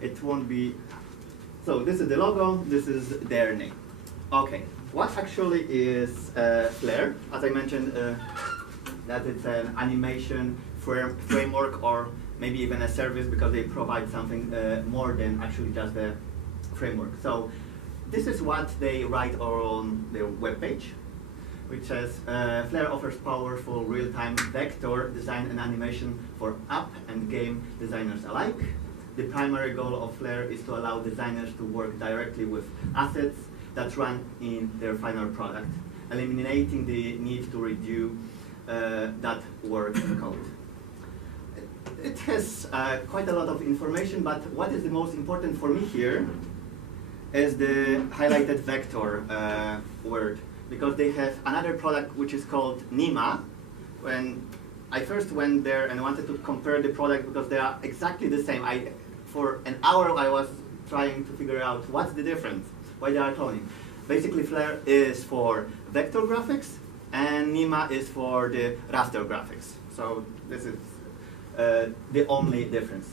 it won't be. So this is the logo, this is their name. Okay, what actually is Flare? As I mentioned, that it's an animation framework, or maybe even a service, because they provide something more than actually just a framework. So this is what they write on their webpage, which says Flare offers powerful real-time vector design and animation for app and game designers alike. The primary goal of Flare is to allow designers to work directly with assets that run in their final product, eliminating the need to redo that work code. It has quite a lot of information, but what is the most important for me here is the highlighted vector word, because they have another product which is called Nima. When I first went there and wanted to compare the product, because they are exactly the same, for an hour I was trying to figure out what's the difference, why they are cloning. Basically, Flare is for vector graphics, and Nima is for the raster graphics. So this is the only difference.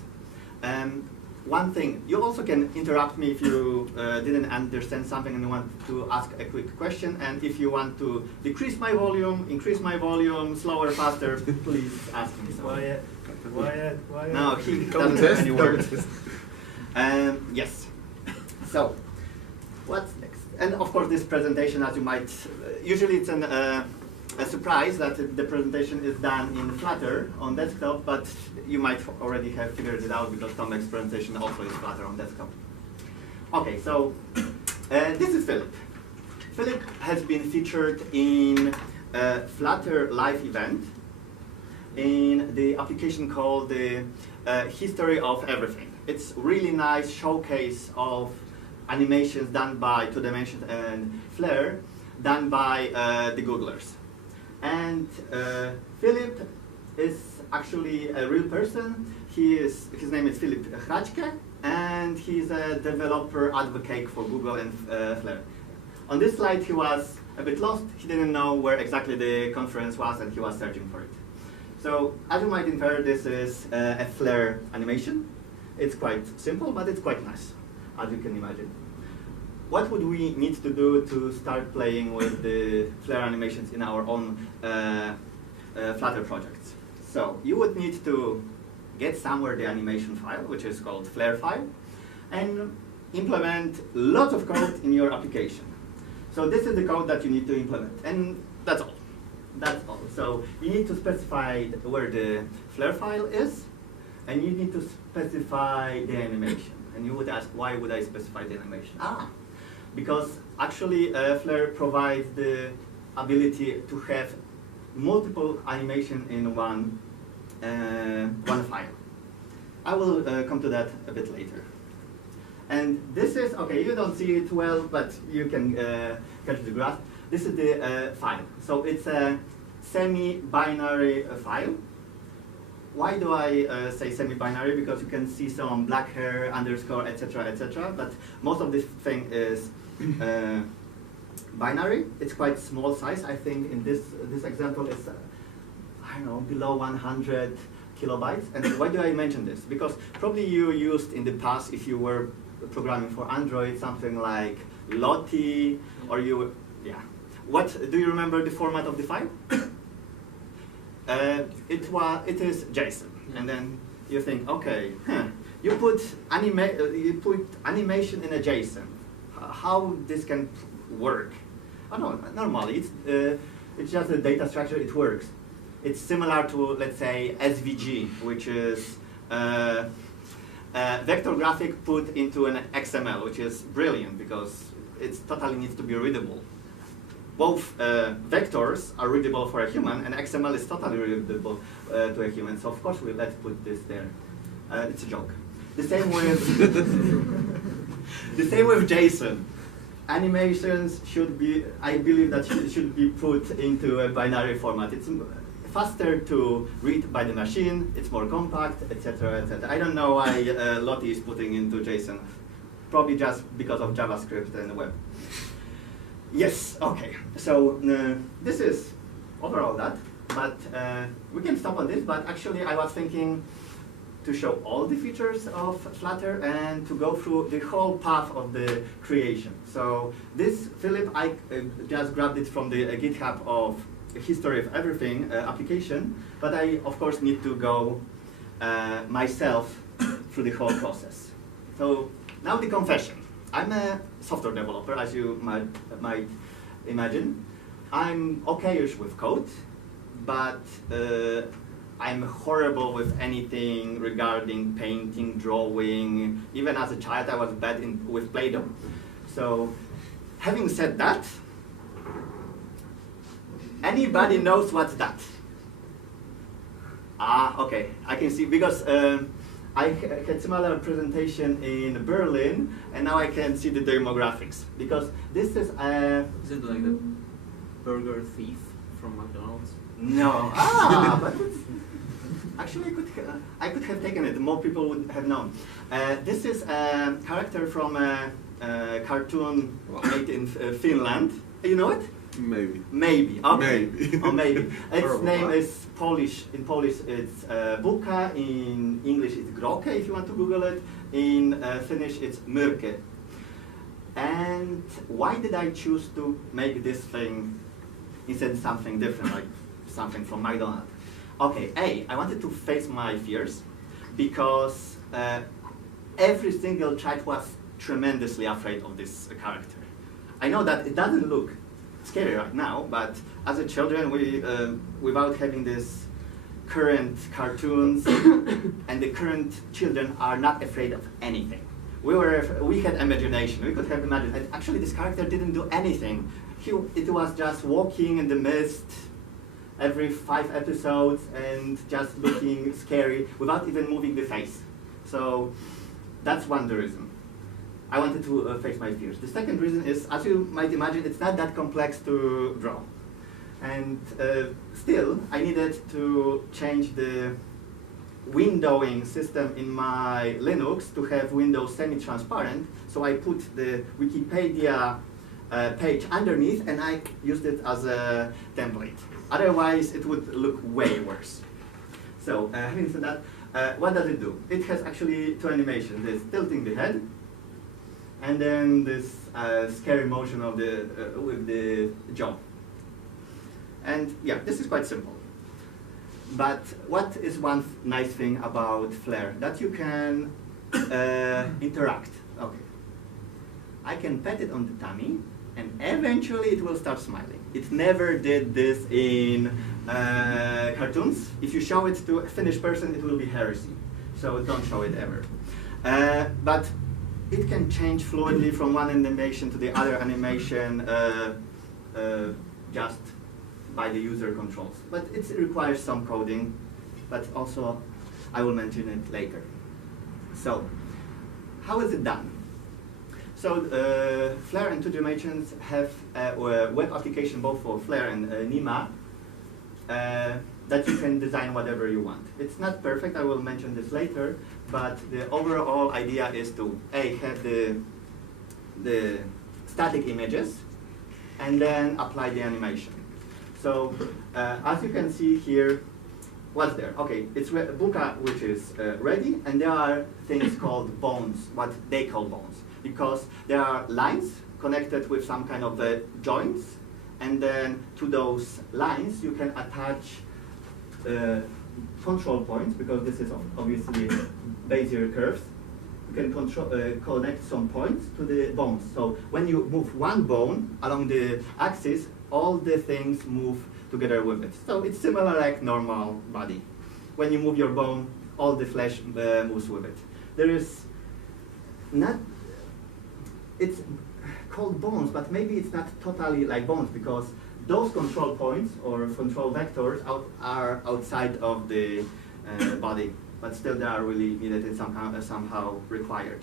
One thing, you also can interrupt me if you didn't understand something and you want to ask a quick question. And if you want to decrease my volume, increase my volume, slower, faster, please ask me. Wyatt. No, he doesn't have any words. Yes. So, what's next? And of course, this presentation, as you might, usually it's a surprise that the presentation is done in Flutter on desktop, but you might already have figured it out because Tomek's presentation also is Flutter on desktop. Okay, so this is Philip. Philip has been featured in a Flutter live event in the application called the History of Everything. It's really nice showcase of animations done by 2Dimensions and Flare, done by the Googlers. And Philip is actually a real person. His name is Philip Hrachke, and he's a developer advocate for Google and Flare. On this slide, he was a bit lost. He didn't know where exactly the conference was, and he was searching for it. So as you might infer, this is a Flare animation. It's quite simple, but it's quite nice, as you can imagine. What would we need to do to start playing with the Flare animations in our own Flutter projects? So you would need to get somewhere the animation file, which is called Flare file, and implement lots of code in your application. So this is the code that you need to implement, and that's all. That's all. So you need to specify where the Flare file is, and you need to specify the animation. And you would ask, why would I specify the animation? Because actually Flare provides the ability to have multiple animation in one file. I will come to that a bit later. And this is, okay, you don't see it well, but you can catch the graph. This is the file. So it's a semi-binary file. Why do I say semi-binary? Because you can see some black hair, underscore, etc., etc. But most of this thing is binary. It's quite small size. I think in this example is, I don't know, below 100 kilobytes. And why do I mention this? Because probably you used in the past, if you were programming for Android, something like Lottie, or you, yeah. What, do you remember the format of the file? It is JSON, and then you think, okay, you put animation in a JSON. How this can work? Oh no, normally it's just a data structure. It works. It's similar to, let's say, SVG, which is a vector graphic put into an XML, which is brilliant because it totally needs to be readable. Both vectors are readable for a human, and XML is totally readable to a human. So of course let's put this there. It's a joke. The same with the same with JSON. Animations should be, I believe that should be put into a binary format. It's faster to read by the machine. It's more compact, etc., etc. I don't know why Lottie is putting into JSON. Probably just because of JavaScript and the web. Yes, okay, so this is overall that, but we can stop on this, but actually I was thinking, to show all the features of Flutter and to go through the whole path of the creation. So this, Philip, I just grabbed it from the GitHub of History of Everything application, but I, of course, need to go myself through the whole process. So now the confession. I'm a software developer, as you might imagine. I'm okay-ish with code, but I'm horrible with anything regarding painting, drawing. Even as a child, I was bad with Play-Doh. So, having said that, anybody knows what's that? Ah, okay, I can see, because I had similar presentation in Berlin, and now I can see the demographics. Because this is Is it like the burger thief from McDonald's? No. But it's, actually, I could have taken it. More people would have known. This is a character from a cartoon made in Finland. You know it? Maybe. Maybe. Okay. Maybe. Or maybe. Its Horrible, name huh? is Polish. In Polish, it's buka. In English, it's groke. If you want to Google it. In Finnish, it's myrke. And why did I choose to make this thing instead of something different, like something from McDonald's? Okay, I wanted to face my fears because every single child was tremendously afraid of this character. I know that it doesn't look scary right now, but as a children, we without having this current cartoons, and the current children are not afraid of anything. We had imagination. We could have imagined. And actually, this character didn't do anything. It was just walking in the mist every 5 episodes and just looking scary without even moving the face. So that's one reason. I wanted to face my fears. The second reason is, as you might imagine, it's not that complex to draw. And still, I needed to change the windowing system in my Linux to have Windows semi-transparent. So I put the Wikipedia page underneath, and I used it as a template. Otherwise, it would look way worse. So having said that, what does it do? It has actually 2 animations. There's tilting the head, and then this scary motion of the with the jaw. And yeah, this is quite simple. But what is one nice thing about Flare? That you can interact. Okay. I can pet it on the tummy, and eventually it will start smiling. It never did this in cartoons. If you show it to a Finnish person, it will be heresy. So don't show it ever. But it can change fluidly from one animation to the other animation just by the user controls. But it requires some coding, but also I will mention it later. So, how is it done? So, Flare and 2D Animations have a web application both for Flare and Nima that you can design whatever you want. It's not perfect, I will mention this later, but the overall idea is to have the static images and then apply the animation. So, as you can see here, what's there? Okay, it's Buka, which is ready, and there are things called bones, what they call bones, because there are lines connected with some kind of joints, and then to those lines you can attach control points, because this is obviously Bezier curves. You can connect some points to the bones. So when you move one bone along the axis, all the things move together with it. So it's similar like normal body. When you move your bone, all the flesh moves with it. There is not, it's called bones, but maybe it's not totally like bones, because those control points or control vectors are outside of the body, but still they are really needed and somehow required.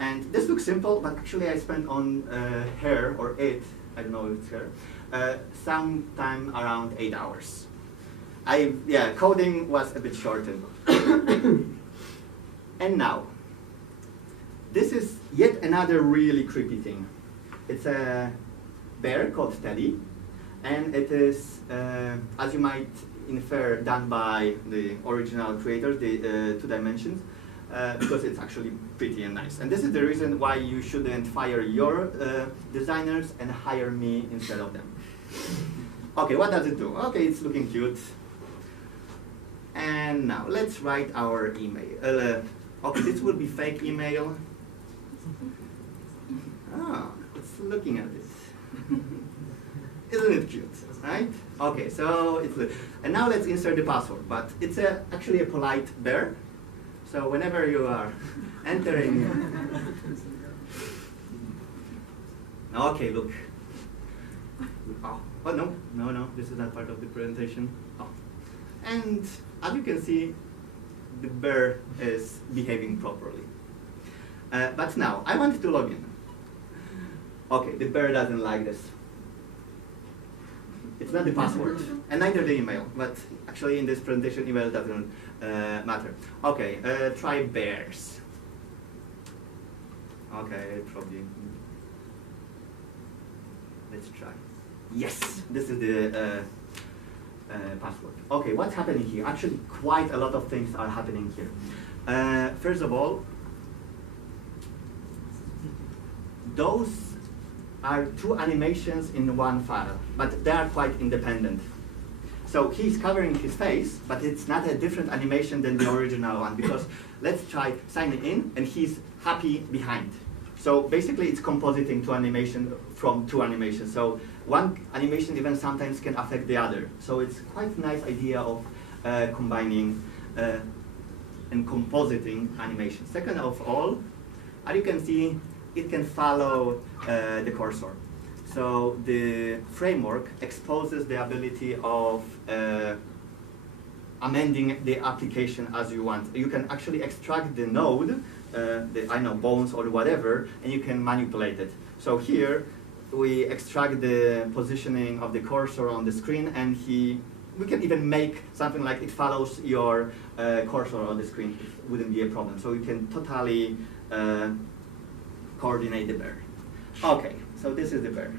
And this looks simple, but actually I spent on hair, or it, I don't know if it's hair, sometime around 8 hours. Coding was a bit shortened. And now, this is yet another really creepy thing. It's a bear called Teddy, and it is, as you might infer done by the original creators, the 2 dimensions, because it's actually pretty and nice. And this is the reason why you shouldn't fire your designers and hire me instead of them. Okay, what does it do? Okay, it's looking cute. And now let's write our email. Okay, this will be fake email. Ah, it's looking at this. Isn't it cute, right? Okay, so it's and now let's insert the password. But it's actually a polite bear. So whenever you are entering, okay, look. Oh no, this is not part of the presentation. Oh. And as you can see, the bear is behaving properly. But now I want to log in. Okay, the bear doesn't like this. It's not the password, and neither the email, but actually in this presentation, email doesn't matter. Okay, try bears. Okay, probably. Let's try. Yes, this is the password. Okay, what's happening here? Actually, quite a lot of things are happening here. First of all, those are 2 animations in one file, but they are quite independent. So he's covering his face, but it's not a different animation than the original one, because let's try signing in, and he's happy behind. So basically it's compositing 2 animations from 2 animations. So one animation even sometimes can affect the other. So it's quite a nice idea of combining and compositing animations. Second of all, as you can see, it can follow the cursor. So the framework exposes the ability of amending the application as you want. You can actually extract the node, bones or whatever, and you can manipulate it. So here we extract the positioning of the cursor on the screen, and we can even make something like it follows your cursor on the screen. It wouldn't be a problem. So you can totally coordinate the bear. Okay, so this is the bear.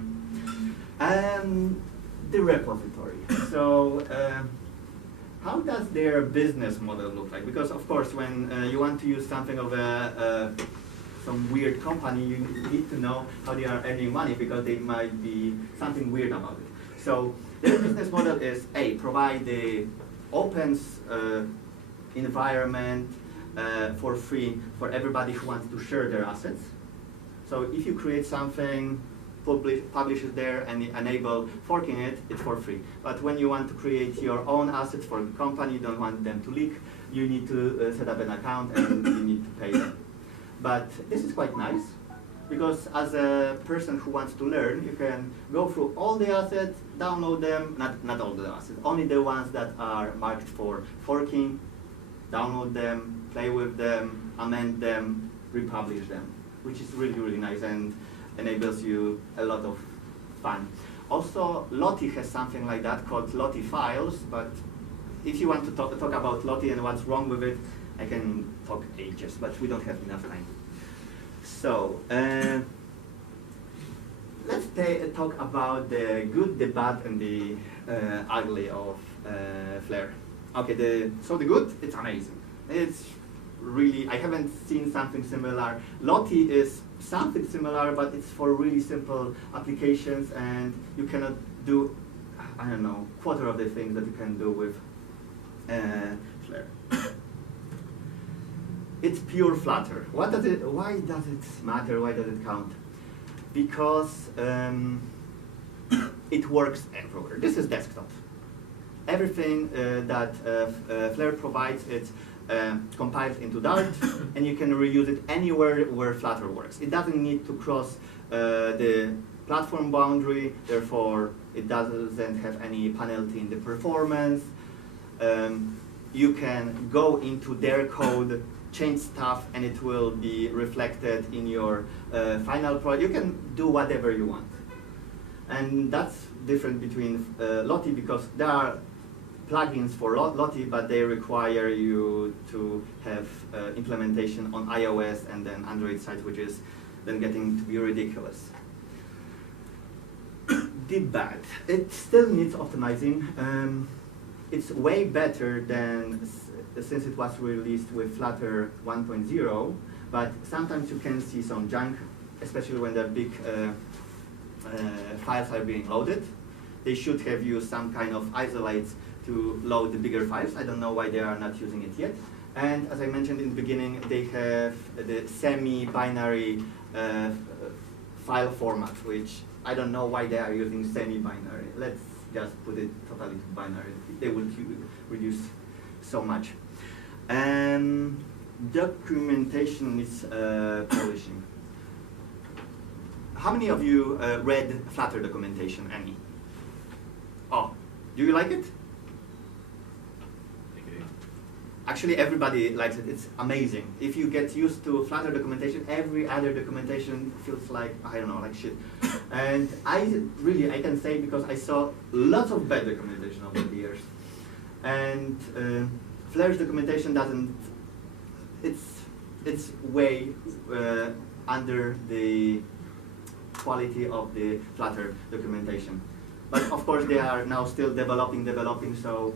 The repository. So how does their business model look like? Because of course, when you want to use something of some weird company, you need to know how they are earning money, because they might be something weird about it. So their business model is provide the open environment for free for everybody who wants to share their assets. So if you create something, publish it there, and enable forking it, it's for free. But when you want to create your own assets for the company, you don't want them to leak, you need to set up an account and you need to pay them. But this is quite nice, because as a person who wants to learn, you can go through all the assets, download them, not all the assets, only the ones that are marked for forking, download them, play with them, amend them, republish them, which is really, really nice and enables you a lot of fun. Also, Lottie has something like that called Lottie Files, but if you want to talk about Lottie and what's wrong with it, I can talk ages, but we don't have enough time. So, let's talk about the good, the bad, and the ugly of Flare. Okay, so the good, it's amazing. It's really, I haven't seen something similar. Lottie is something similar, but it's for really simple applications, and you cannot do, I don't know, quarter of the things that you can do with Flare. It's pure Flutter. Why does it matter? Why does it count? Because it works everywhere. This is desktop. Everything that Flare provides, it's compiled into Dart, and you can reuse it anywhere where Flutter works. It doesn't need to cross the platform boundary, therefore it doesn't have any penalty in the performance. You can go into their code, change stuff, and it will be reflected in your final product. You can do whatever you want. And that's different between Lottie, because there are plugins for Lottie, but they require you to have implementation on iOS and then Android side, which is then getting to be ridiculous. The bad. It still needs optimizing. it's way better than since it was released with Flutter 1.0, but sometimes you can see some junk, especially when the big files are being loaded. They should have used some kind of isolates to load the bigger files. I don't know why they are not using it yet. And as I mentioned in the beginning, they have the semi-binary file format, which I don't know why they are using semi-binary. Let's just put it totally to binary. They would reduce so much. Documentation is publishing. How many of you read Flutter documentation? Any? Oh, do you like it? Actually, everybody likes it. It's amazing. If you get used to Flutter documentation, every other documentation feels like, I don't know, like shit. And I can say, because I saw lots of bad documentation over the years. And Flair's documentation doesn't, it's way under the quality of the Flutter documentation. But of course, they are now still developing, so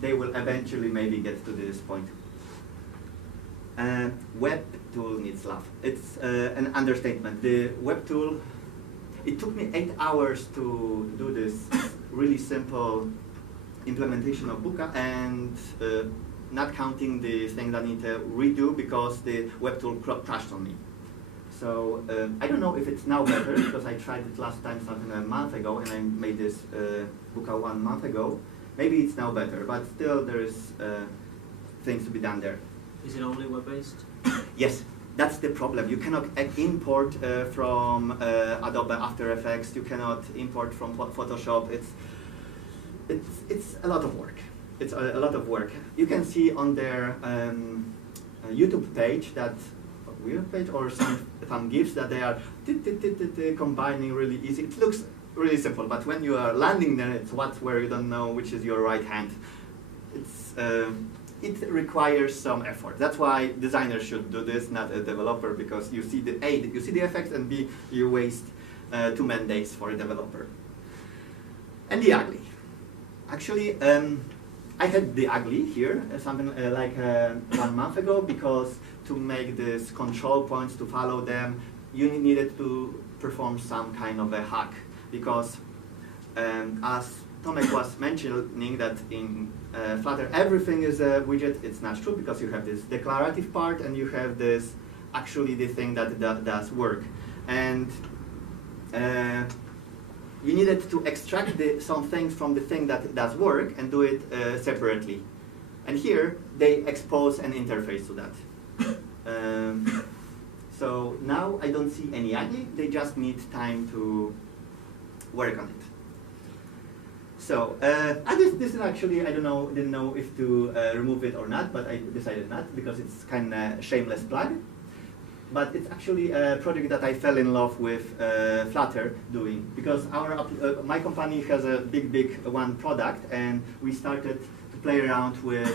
they will eventually maybe get to this point. Web tool needs love. It's an understatement. The web tool, it took me 8 hours to do this really simple implementation of Buka, and not counting the things I need to redo because the web tool crashed on me. So I don't know if it's now better, because I tried it last time something a month ago, and I made this Buka 1 month ago. Maybe it's now better, but still there's things to be done there. Is it only web-based? Yes, that's the problem. You cannot import from Adobe After Effects. You cannot import from Photoshop. It's a lot of work. It's a lot of work. You can see on their YouTube page that weird page or some GIFs that they are combining really easy. It looks really simple, but when you are landing there, it's where you don't know which is your right hand. It requires some effort. That's why designers should do this, not a developer, because you see the A, you see the effects, and B, you waste too many days for a developer. And the ugly. Actually, I had the ugly here, something like 1 month ago, because to make these control points, to follow them, you needed to perform some kind of a hack. Because as Tomek was mentioning that in Flutter everything is a widget, it's not true, because you have this declarative part and you have this actually the thing that does work. And you needed to extract some things from the thing that does work and do it separately. And here they expose an interface to that. So now I don't see any ugly, they just need time to work on it. So this is actually, I didn't know if to remove it or not, but I decided not, because it's kind of a shameless plug. But it's actually a project that I fell in love with Flutter doing, because my company has a big one product, and we started to play around with